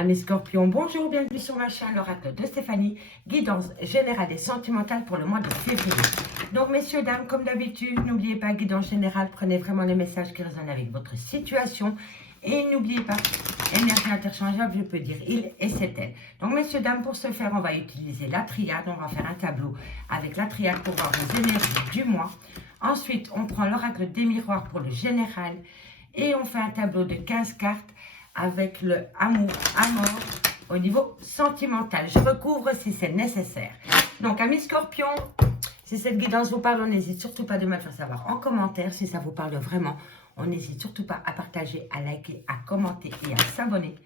Amis Scorpions, bonjour, bienvenue sur ma chaîne, l'oracle de Stéphanie, guidance générale et sentimentale pour le mois de février. Donc messieurs, dames, comme d'habitude, n'oubliez pas, guidance générale, prenez vraiment les messages qui résonnent avec votre situation. Et n'oubliez pas, énergie interchangeable, je peux dire il et c'est elle. Donc messieurs, dames, pour ce faire, on va utiliser la triade, on va faire un tableau avec la triade pour voir vos énergies du mois. Ensuite, on prend l'oracle des miroirs pour le général et on fait un tableau de 15 cartes avec le amour à mort au niveau sentimental. Je recouvre si c'est nécessaire. Donc, amis Scorpions, si cette guidance vous parle, on n'hésite surtout pas de me le faire savoir en commentaire. Si ça vous parle vraiment, on n'hésite surtout pas à partager, à liker, à commenter et à s'abonner.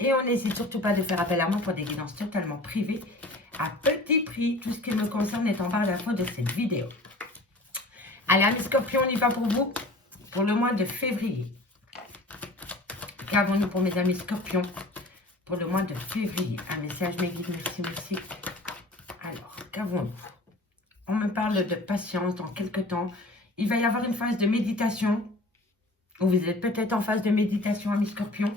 Et on n'hésite surtout pas de faire appel à moi pour des guidances totalement privées à petit prix. Tout ce qui me concerne est en barre d'infos de cette vidéo. Allez, amis Scorpions, on y va pour vous pour le mois de février. Qu'avons-nous pour mes amis Scorpions pour le mois de février? Un message, mes guides, merci, merci. Alors, qu'avons-nous? On me parle de patience dans quelques temps. Il va y avoir une phase de méditation. Ou vous êtes peut-être en phase de méditation, amis Scorpions.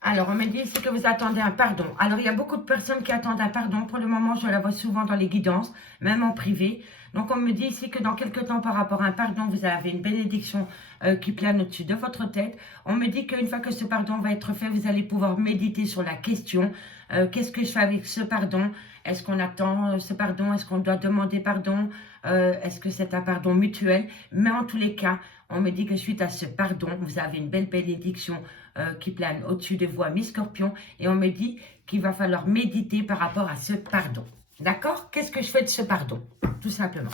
Alors, on me dit ici que vous attendez un pardon. Alors, il y a beaucoup de personnes qui attendent un pardon. Pour le moment, je la vois souvent dans les guidances, même en privé. Donc, on me dit ici que dans quelques temps, par rapport à un pardon, vous avez une bénédiction qui plane au-dessus de votre tête. On me dit qu'une fois que ce pardon va être fait, vous allez pouvoir méditer sur la question. Qu'est-ce que je fais avec ce pardon? Est-ce qu'on attend ce pardon? Est-ce qu'on doit demander pardon? Est-ce que c'est un pardon mutuel? Mais en tous les cas, on me dit que suite à ce pardon, vous avez une belle bénédiction qui plane au-dessus de vous, amis Scorpions. Et on me dit qu'il va falloir méditer par rapport à ce pardon. D'accord? Qu'est-ce que je fais de ce pardon? Tout simplement.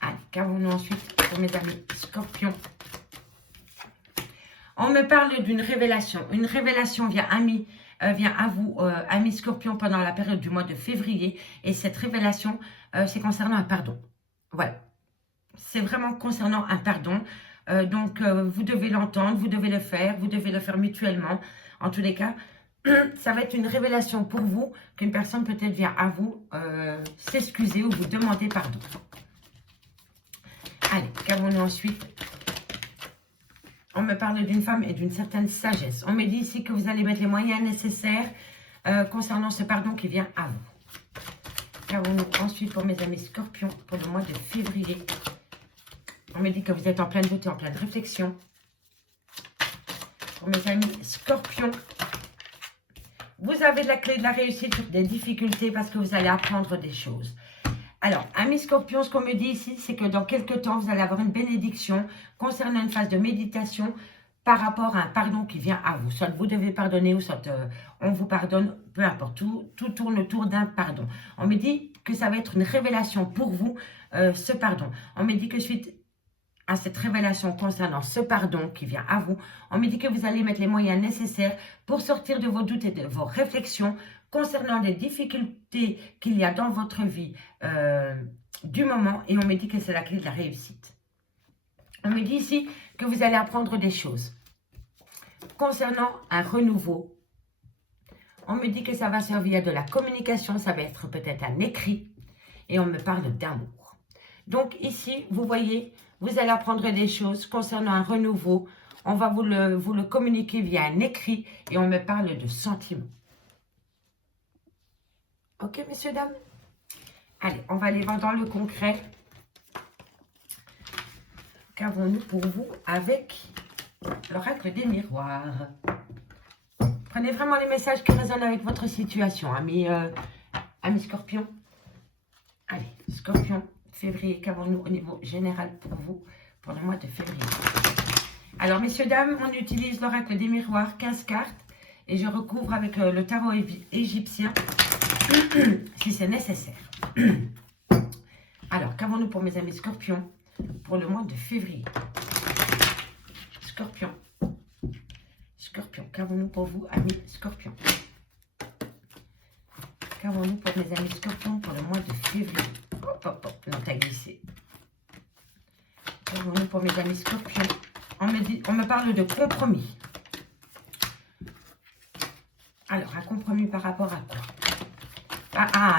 Allez, qu'avons-nous ensuite pour mes amis Scorpions? On me parle d'une révélation. Une révélation vient à vous, amis Scorpions, pendant la période du mois de février. Et cette révélation, c'est concernant un pardon. Voilà. C'est vraiment concernant un pardon. Donc, vous devez l'entendre, vous devez le faire mutuellement. En tous les cas, ça va être une révélation pour vous, qu'une personne peut-être vient à vous s'excuser ou vous demander pardon. Allez, qu'avons-nous ensuite? On me parle d'une femme et d'une certaine sagesse. On me dit ici que vous allez mettre les moyens nécessaires concernant ce pardon qui vient à vous. Qu'avons-nous ensuite pour mes amis Scorpions pour le mois de février? On me dit que vous êtes en pleine doute et en pleine réflexion. Pour mes amis Scorpions, vous avez la clé de la réussite sur des difficultés parce que vous allez apprendre des choses. Alors, amis Scorpions, ce qu'on me dit ici, c'est que dans quelques temps, vous allez avoir une bénédiction concernant une phase de méditation par rapport à un pardon qui vient à vous. Soit vous devez pardonner ou soit on vous pardonne, peu importe. Tout tourne autour d'un pardon. On me dit que ça va être une révélation pour vous, ce pardon. On me dit que suite à cette révélation concernant ce pardon qui vient à vous, on me dit que vous allez mettre les moyens nécessaires pour sortir de vos doutes et de vos réflexions concernant les difficultés qu'il y a dans votre vie du moment. Et on me dit que c'est la clé de la réussite. On me dit ici que vous allez apprendre des choses concernant un renouveau. On me dit que ça va servir de la communication, ça va être peut-être un écrit. Et on me parle d'amour. Donc ici, vous voyez, vous allez apprendre des choses concernant un renouveau. On va vous le communiquer via un écrit et on me parle de sentiments. Ok, messieurs, dames? Allez, on va aller voir dans le concret. Qu'avons-nous pour vous avec l'oracle des miroirs? Prenez vraiment les messages qui résonnent avec votre situation, amis Scorpions. Allez, Scorpions. Février, qu'avons-nous au niveau général pour vous, pour le mois de février? Alors, messieurs, dames, on utilise l'oracle des miroirs, 15 cartes, et je recouvre avec le tarot égyptien, si c'est nécessaire. Alors, qu'avons-nous pour mes amis Scorpions, pour le mois de février? Scorpions. Scorpions, qu'avons-nous pour vous, amis Scorpions? Qu'avons-nous pour mes amis Scorpions, pour le mois de février? Hop, hop, hop, non, t'as glissé. Qu'avons-nous pour mes amis Scorpions? On me parle de compromis. Alors, un compromis par rapport à quoi?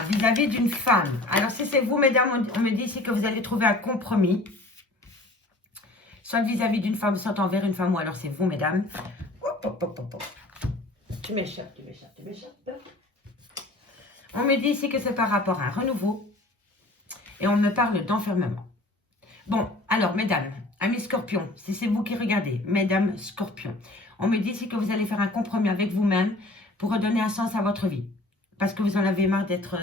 Vis-à-vis d'une femme. Alors, si c'est vous, mesdames, on me dit ici que vous allez trouver un compromis. soit vis-à-vis d'une femme, soit envers une femme, ou alors c'est vous, mesdames. Hop, hop, hop, hop, hop. Tu m'échappes, tu m'échappes, tu m'échappes. On me dit ici que c'est par rapport à un renouveau. Et on me parle d'enfermement. Bon, alors, mesdames, amis scorpions, si c'est vous qui regardez, mesdames scorpions, on me dit ici que vous allez faire un compromis avec vous-même pour redonner un sens à votre vie. Parce que vous en avez marre d'être,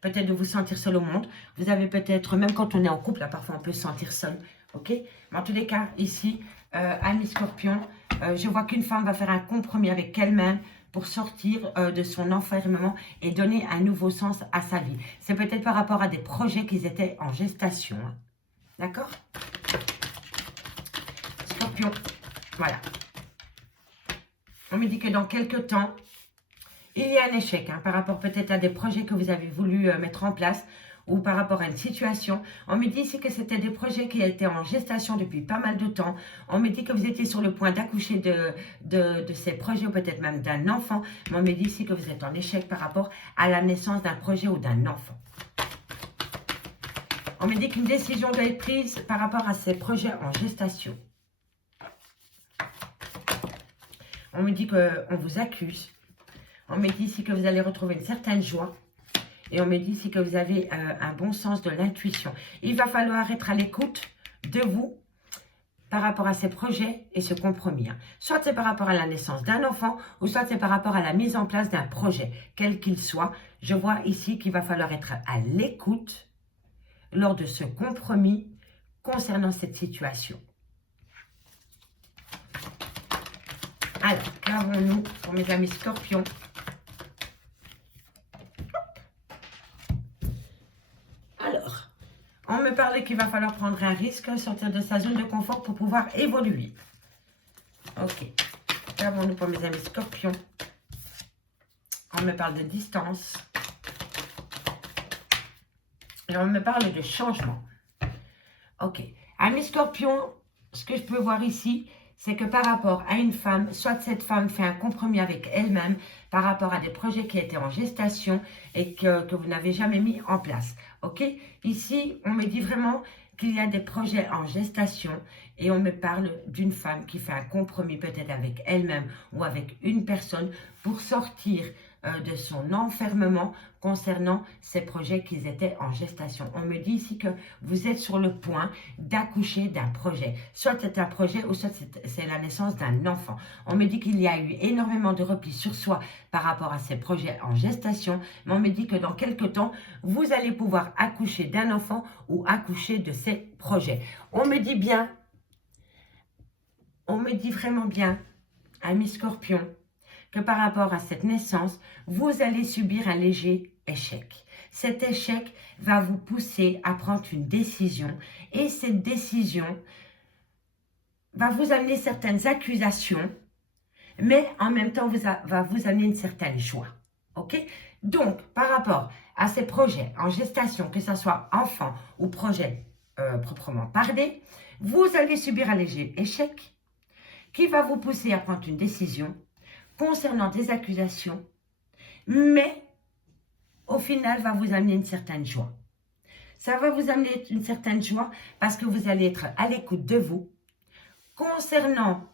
peut-être de vous sentir seul au monde. Vous avez peut-être, même quand on est en couple, là, parfois on peut se sentir seul. Ok? Mais en tous les cas, ici, amis scorpions, je vois qu'une femme va faire un compromis avec elle-même pour sortir de son enfermement et donner un nouveau sens à sa vie. C'est peut-être par rapport à des projets qui étaient en gestation. Hein. D'accord? Scorpion, voilà. On me dit que dans quelques temps, il y a un échec hein, par rapport peut-être à des projets que vous avez voulu mettre en place ou par rapport à une situation. On me dit ici que c'était des projets qui étaient en gestation depuis pas mal de temps. On me dit que vous étiez sur le point d'accoucher de ces projets ou peut-être même d'un enfant. Mais on me dit ici que vous êtes en échec par rapport à la naissance d'un projet ou d'un enfant. On me dit qu'une décision doit être prise par rapport à ces projets en gestation. On me dit qu'on vous accuse. On me dit ici que vous allez retrouver une certaine joie. Et on me dit ici que vous avez un bon sens de l'intuition. Il va falloir être à l'écoute de vous par rapport à ces projets et ce compromis. Hein. Soit c'est par rapport à la naissance d'un enfant, ou soit c'est par rapport à la mise en place d'un projet, quel qu'il soit. Je vois ici qu'il va falloir être à l'écoute lors de ce compromis concernant cette situation. Alors, qu'avons-nous pour mes amis scorpions? Alors, on me parlait qu'il va falloir prendre un risque, sortir de sa zone de confort pour pouvoir évoluer. Ok. Qu'avons-nous pour mes amis scorpions? On me parle de distance. Et on me parle de changement. Ok. Amis scorpions, ce que je peux voir ici, c'est que par rapport à une femme, soit cette femme fait un compromis avec elle-même par rapport à des projets qui étaient en gestation et que vous n'avez jamais mis en place. Ok? Ici, on me dit vraiment qu'il y a des projets en gestation et on me parle d'une femme qui fait un compromis peut-être avec elle-même ou avec une personne pour sortir de son enfermement concernant ces projets qui étaient en gestation. On me dit ici que vous êtes sur le point d'accoucher d'un projet. Soit c'est un projet ou soit c'est la naissance d'un enfant. On me dit qu'il y a eu énormément de repli sur soi par rapport à ces projets en gestation. Mais on me dit que dans quelques temps, vous allez pouvoir accoucher d'un enfant ou accoucher de ces projets. On me dit bien, on me dit vraiment bien, amis scorpions, que par rapport à cette naissance, vous allez subir un léger échec. Cet échec va vous pousser à prendre une décision et cette décision va vous amener certaines accusations, mais en même temps va vous amener une certaine joie. Ok? Donc, par rapport à ces projets en gestation, que ce soit enfant ou projet proprement parlé, vous allez subir un léger échec qui va vous pousser à prendre une décision concernant des accusations, mais au final va vous amener une certaine joie. Ça va vous amener une certaine joie parce que vous allez être à l'écoute de vous concernant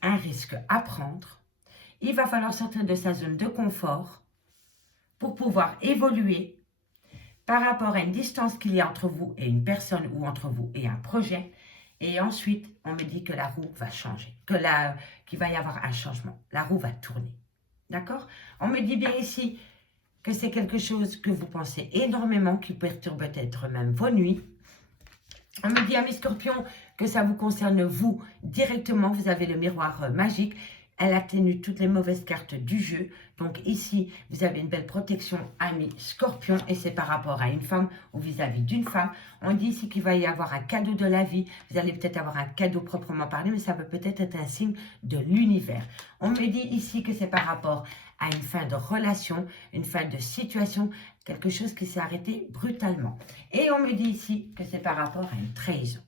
un risque à prendre. Il va falloir sortir de sa zone de confort pour pouvoir évoluer par rapport à une distance qu'il y a entre vous et une personne ou entre vous et un projet. Et ensuite, on me dit que la roue va changer, qu'il va y avoir un changement. La roue va tourner. D'accord? On me dit bien ici que c'est quelque chose que vous pensez énormément, qui perturbe peut-être même vos nuits. On me dit, amis scorpions, que ça vous concerne vous directement. Vous avez le miroir magique. Elle atténue toutes les mauvaises cartes du jeu. Donc ici, vous avez une belle protection, amis scorpions. Et c'est par rapport à une femme ou vis-à-vis d'une femme. On dit ici qu'il va y avoir un cadeau de la vie. Vous allez peut-être avoir un cadeau proprement parlé, mais ça peut peut-être être un signe de l'univers. On me dit ici que c'est par rapport à une fin de relation, une fin de situation, quelque chose qui s'est arrêté brutalement. Et on me dit ici que c'est par rapport à une trahison.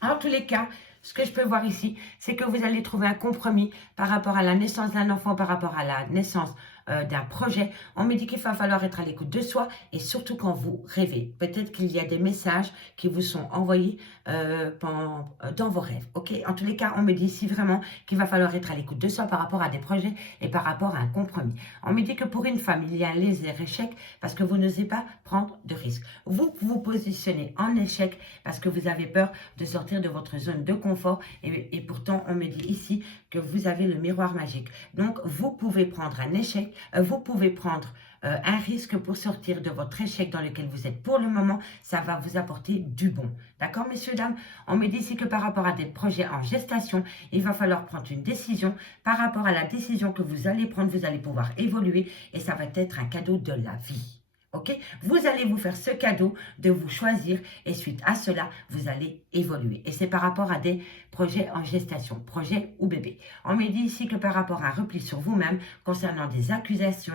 En tous les cas, ce que je peux voir ici, c'est que vous allez trouver un compromis par rapport à la naissance d'un enfant, par rapport à la naissance d'un projet. On me dit qu'il va falloir être à l'écoute de soi et surtout quand vous rêvez. Peut-être qu'il y a des messages qui vous sont envoyés dans vos rêves. Ok, en tous les cas, on me dit ici vraiment qu'il va falloir être à l'écoute de soi par rapport à des projets et par rapport à un compromis. On me dit que pour une femme, il y a un léger échec parce que vous n'osez pas prendre de risques. Vous vous positionnez en échec parce que vous avez peur de sortir de votre zone de confort et pourtant, on me dit ici que vous avez le miroir magique. Donc, vous pouvez prendre un échec, vous pouvez prendre un risque pour sortir de votre échec dans lequel vous êtes pour le moment, ça va vous apporter du bon. D'accord, messieurs, dames? On me dit ici que par rapport à des projets en gestation, il va falloir prendre une décision. Par rapport à la décision que vous allez prendre, vous allez pouvoir évoluer et ça va être un cadeau de la vie. Ok? Vous allez vous faire ce cadeau de vous choisir et suite à cela, vous allez évoluer. Et c'est par rapport à des projets en gestation, projet ou bébé. On me dit ici que par rapport à un repli sur vous-même concernant des accusations,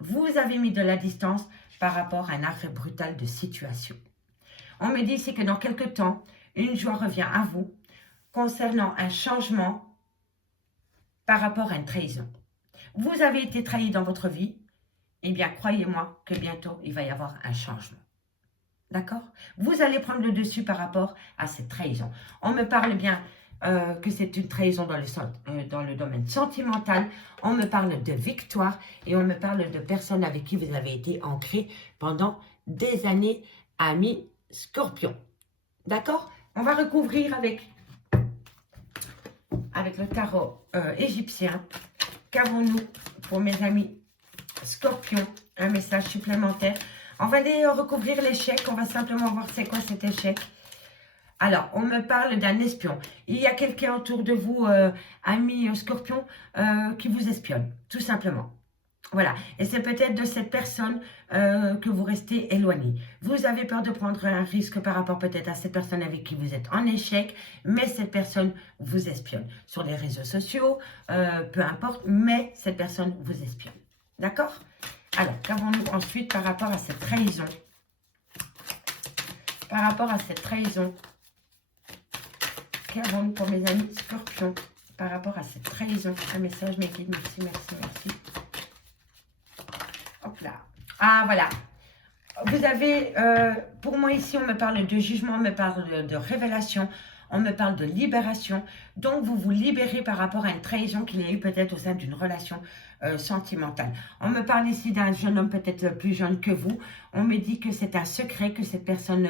vous avez mis de la distance par rapport à un arrêt brutal de situation. On me dit ici que dans quelques temps, une joie revient à vous concernant un changement par rapport à une trahison. Vous avez été trahi dans votre vie, eh bien, croyez-moi que bientôt, il va y avoir un changement. D'accord? Vous allez prendre le dessus par rapport à cette trahison. On me parle bien que c'est une trahison dans le domaine sentimental. On me parle de victoire et on me parle de personnes avec qui vous avez été ancrés pendant des années, amis Scorpion. D'accord? On va recouvrir avec le tarot égyptien. Qu'avons-nous pour mes amis Scorpion? Un message supplémentaire. On va aller recouvrir l'échec. On va simplement voir c'est quoi cet échec. Alors, on me parle d'un espion. Il y a quelqu'un autour de vous, ami Scorpion, qui vous espionne, tout simplement. Voilà, et c'est peut-être de cette personne que vous restez éloigné. Vous avez peur de prendre un risque par rapport peut-être à cette personne avec qui vous êtes en échec, mais cette personne vous espionne. Sur les réseaux sociaux, peu importe, mais cette personne vous espionne. D'accord? Alors, qu'avons-nous ensuite par rapport à cette trahison? Par rapport à cette trahison, qu'avons-nous pour mes amis Scorpions? Par rapport à cette trahison, un message, mes guides, merci, merci, merci. Hop là. Ah, voilà. Vous avez, pour moi ici, on me parle de jugement, on me parle de révélation, on me parle de libération. Donc, vous vous libérez par rapport à une trahison qu'il y a eu peut-être au sein d'une relation sentimentale. On me parle ici d'un jeune homme peut-être plus jeune que vous. On me dit que c'est un secret, que cette personne,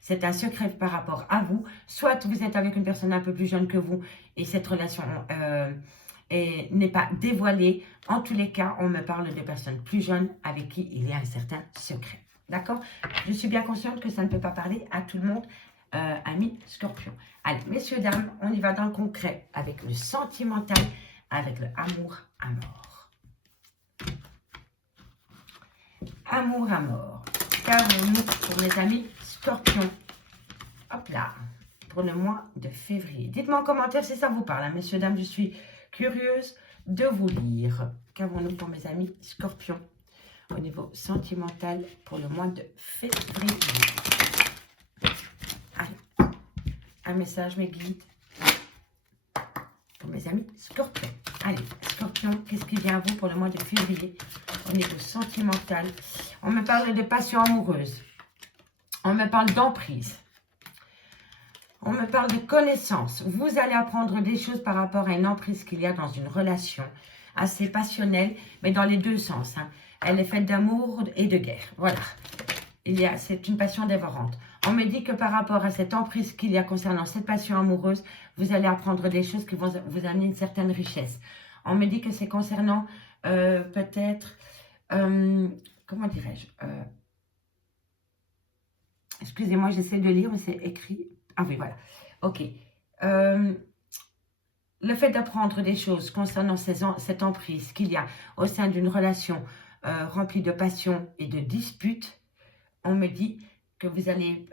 c'est un secret par rapport à vous. Soit vous êtes avec une personne un peu plus jeune que vous et cette relation n'est pas dévoilée. En tous les cas, on me parle de personnes plus jeunes avec qui il y a un certain secret. D'accord? Je suis bien consciente que ça ne peut pas parler à tout le monde, amis Scorpion. Allez, messieurs, dames, on y va dans le concret avec le sentimental, avec le amour à mort. Amour à mort. Qu'avons-nous pour mes amis Scorpion? Hop là, pour le mois de février. Dites-moi en commentaire si ça vous parle, hein, messieurs, dames, je suis curieuse de vous lire. Qu'avons-nous pour mes amis Scorpion au niveau sentimental pour le mois de février? Allez, un message, mes guides, pour mes amis Scorpion. Allez, Scorpion, qu'est-ce qui vient à vous pour le mois de février au niveau sentimental? On me parle de passion amoureuse. On me parle d'emprise. On me parle de connaissance. Vous allez apprendre des choses par rapport à une emprise qu'il y a dans une relation assez passionnelle, mais dans les deux sens. Hein. Elle est faite d'amour et de guerre. Voilà. C'est une passion dévorante. On me dit que par rapport à cette emprise qu'il y a concernant cette passion amoureuse, vous allez apprendre des choses qui vont vous amener une certaine richesse. On me dit que c'est concernant peut-être, comment dirais-je, excusez-moi, j'essaie de lire, mais c'est écrit. Ah oui, voilà. Ok. Le fait d'apprendre des choses concernant cette emprise qu'il y a au sein d'une relation remplie de passion et de disputes, on me dit que vous allez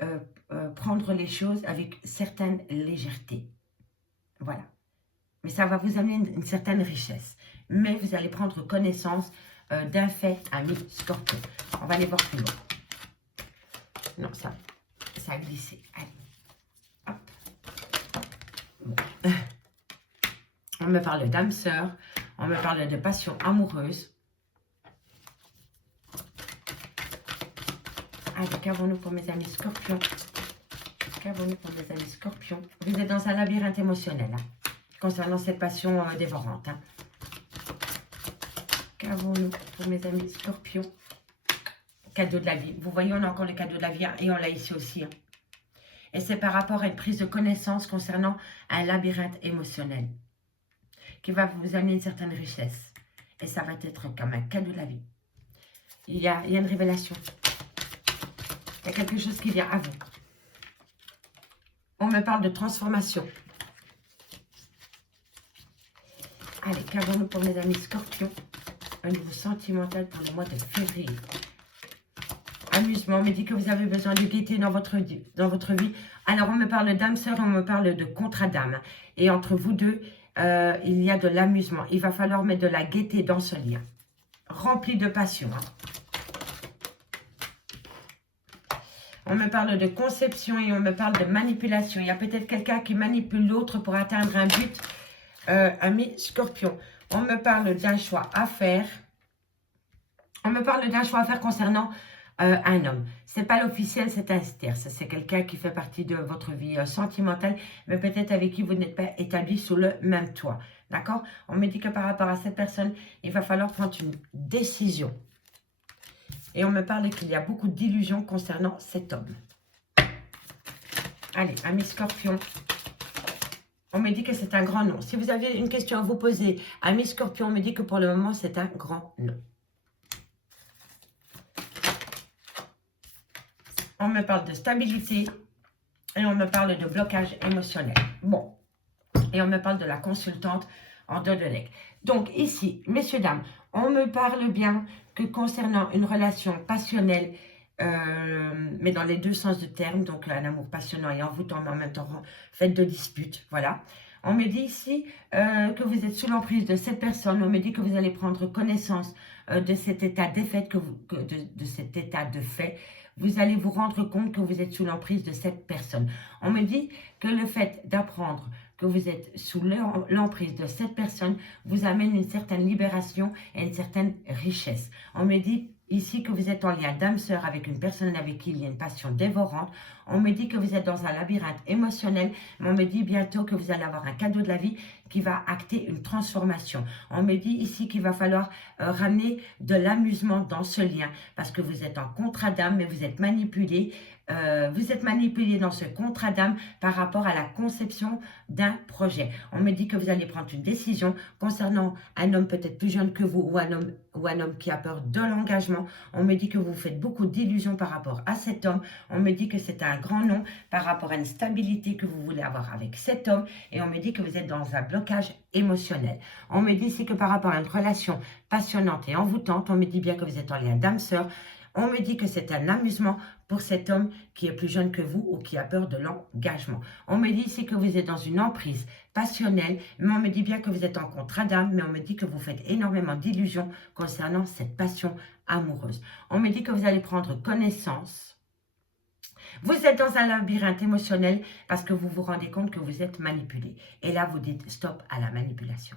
prendre les choses avec certaine légèreté. Voilà. Mais ça va vous amener une certaine richesse. Mais vous allez prendre connaissance d'un fait, ami Scorpion. On va aller voir plus loin. Non, ça a glissé. Allez. Hop. Bon. On me parle d'âme sœur. On me parle de passion amoureuse. Allez, qu'avons-nous pour mes amis scorpions? Qu'avons-nous pour mes amis scorpions? Vous êtes dans un labyrinthe émotionnel, hein, concernant cette passion dévorante. Hein. Qu'avons-nous pour mes amis scorpions? Cadeau de la vie. Vous voyez, on a encore le cadeau de la vie, hein, et on l'a ici aussi. Hein. Et c'est par rapport à une prise de connaissance concernant un labyrinthe émotionnel qui va vous amener une certaine richesse. Et ça va être comme un cadeau de la vie. Il y a une révélation. Il y a quelque chose qui vient à vous. On me parle de transformation. Allez, qu'avons-nous pour mes amis scorpions? Au niveau sentimental pour le mois de février. Amusement, on me dit que vous avez besoin de gaieté dans votre vie. Alors, on me parle d'âme sœur, on me parle de contrat d'âme. Et entre vous deux, il y a de l'amusement. Il va falloir mettre de la gaieté dans ce lien. Rempli de passion. Hein. On me parle de conception et on me parle de manipulation. Il y a peut-être quelqu'un qui manipule l'autre pour atteindre un but. Ami Scorpion. On me parle d'un choix à faire. On me parle d'un choix à faire concernant un homme. Ce n'est pas l'officiel, c'est un tierce. C'est quelqu'un qui fait partie de votre vie sentimentale, mais peut-être avec qui vous n'êtes pas établi sous le même toit. D'accord? On me dit que par rapport à cette personne, il va falloir prendre une décision. Et on me parle qu'il y a beaucoup d'illusions concernant cet homme. Allez, ami Scorpion. On me dit que c'est un grand non. Si vous avez une question à vous poser, ami Scorpion, on me dit que pour le moment, c'est un grand non. On me parle de stabilité et on me parle de blocage émotionnel. Bon, et on me parle de la consultante en dos de deck. Donc ici, messieurs, dames, on me parle bien que concernant une relation passionnelle, mais dans les deux sens du terme, donc un amour passionnant et envoûtant, mais en même temps fait de disputes, voilà. On me dit ici que vous êtes sous l'emprise de cette personne. On me dit que vous allez prendre connaissance de cet état de fait, de cet état de fait. Vous allez vous rendre compte que vous êtes sous l'emprise de cette personne. On me dit que le fait d'apprendre que vous êtes sous l'emprise de cette personne vous amène une certaine libération et une certaine richesse. On me dit ici que vous êtes en lien d'âme sœur avec une personne avec qui il y a une passion dévorante. On me dit que vous êtes dans un labyrinthe émotionnel, mais on me dit bientôt que vous allez avoir un cadeau de la vie qui va acter une transformation. On me dit ici qu'il va falloir ramener de l'amusement dans ce lien, parce que vous êtes en contrat d'âme, mais vous êtes manipulé. Vous êtes manipulé dans ce contrat d'âme par rapport à la conception d'un projet. On me dit que vous allez prendre une décision concernant un homme peut-être plus jeune que vous ou un homme qui a peur de l'engagement. On me dit que vous faites beaucoup d'illusions par rapport à cet homme. On me dit que c'est un grand non par rapport à une stabilité que vous voulez avoir avec cet homme. Et on me dit que vous êtes dans un blocage émotionnel. On me dit ici que par rapport à une relation passionnante et envoûtante, on me dit bien que vous êtes en lien d'âme sœur. On me dit que c'est un amusement pour cet homme qui est plus jeune que vous ou qui a peur de l'engagement. On me dit ici que vous êtes dans une emprise passionnelle, mais on me dit bien que vous êtes en contrat d'âme, mais on me dit que vous faites énormément d'illusions concernant cette passion amoureuse. On me dit que vous allez prendre connaissance. Vous êtes dans un labyrinthe émotionnel parce que vous vous rendez compte que vous êtes manipulé. Et là, vous dites stop à la manipulation.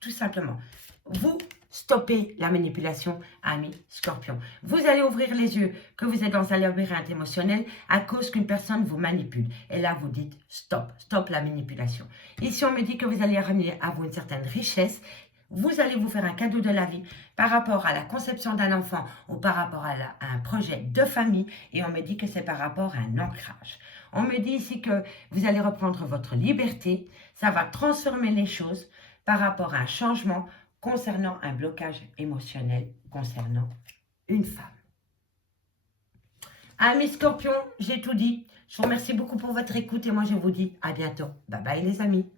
Tout simplement. Vous stoppez la manipulation, ami Scorpion. Vous allez ouvrir les yeux que vous êtes dans un labyrinthe émotionnel à cause qu'une personne vous manipule. Et là, vous dites stop, stop la manipulation. Ici, on me dit que vous allez ramener à vous une certaine richesse. Vous allez vous faire un cadeau de la vie par rapport à la conception d'un enfant ou par rapport à un projet de famille. Et on me dit que c'est par rapport à un ancrage. On me dit ici que vous allez reprendre votre liberté. Ça va transformer les choses par rapport à un changement concernant un blocage émotionnel concernant une femme. Amis Scorpion, j'ai tout dit. Je vous remercie beaucoup pour votre écoute et moi je vous dis à bientôt. Bye bye les amis.